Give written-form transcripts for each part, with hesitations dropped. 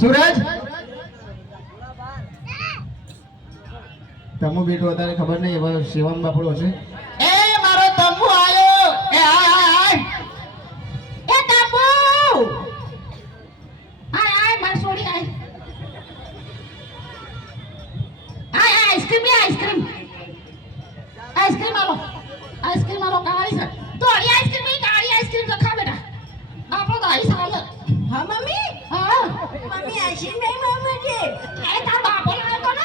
સૂરજ તમુ બેટો અત્યારે ખબર નહીં હવે શિવમ બાપડો છે એ મારો તમુ આયો એ આય એ તમુ આય માર છોડી આય આઈસ્ક્રીમ આલો કાળી છે તો કાળી આઈસ્ક્રીમ તો ખા બેટા આપણો તો આઈ સાલ હા મમ્મી હા મમ્મી આઈસ્ક્રીમ નહીં મામા છે એ તાર બાપો લાવ્યો તો ને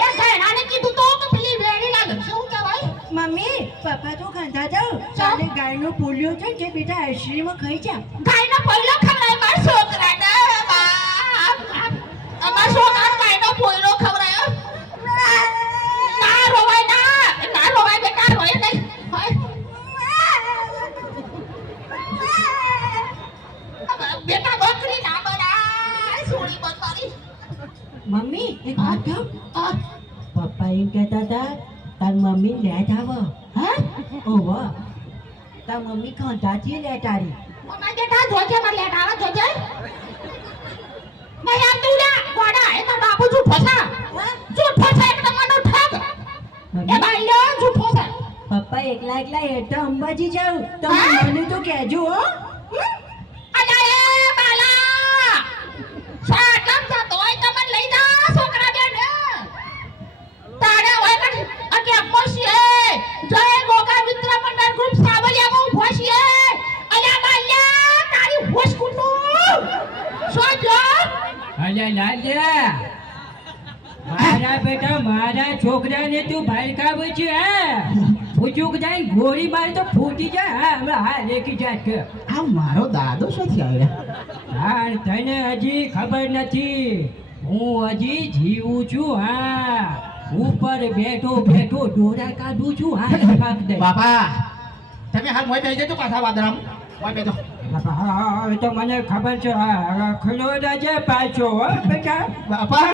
એ ઘેડાને કીધું તો કે પેલી વેડી લાગે શું કહેવાય મમ્મી પપ્પા તો ખાતા જાવ ચાલે ગાયનો પોલિયો છે કે બેટા આઈસ્ક્રીમ ખાઈ જા ગાયનો પોઈલો ખવડાય માર છોકરાને અમાર છોકરાને ગાયનો પોઈલો ખવડાયો ના રોવાય બેટા રોય નહીં બેટા બકરી ના બનાય સોળી બકરી મમ્મી એક વાત કહું પપ્પા એમ કહેતા હતા તાર મમ્મી લેટ આવો હા ઓહો તાર મમ્મી ખાંધાથી લેટ આવી મમ્મા બેટા જોજે માર લેટ આવે જોજે નહીં આ તુડા ગોડા એ તો બાપુ જૂઠો છે એકદમ મનો ઠગ એ બાઈલો જૂઠો છે પપ્પા એકલા હેઠળ અંબાજી જાઉં તમે હા? મને તો કહેજો હો અલા એ બાલા સાકમ જતો હોય તમને લઈ જા છોકરા બેન તારે હોય કે આ કે પોસીએ જય ગોગા મિત્ર મંડળ ગ્રુપ સાવલિયામાં ઉભો છીએ અલા બાલ્યા તારી હોશ કુટુ સોજો અલ્યા લાલ્યા મારા બેટા મારા છોકરાને તું ભાલકાવે છે હા પૂછું કે જાય ગોળી મારી તો ફૂટી જાય હા હમણાં હા લેકી જાય કે આ મારો દાદો શોથી આવ્યો હા તને હજી ખબર નથી હું હજી જીવું છું હા ઉપર બેઠો ડોરા કાઢું છું હા ફાક દે બાપા તમે હાલ મોય બેસી જજો પાછા વાદરામ મોય બેજો હા એ તો મને ખબર છે હા ખલો રાજા પાછો હો બેટા બાપા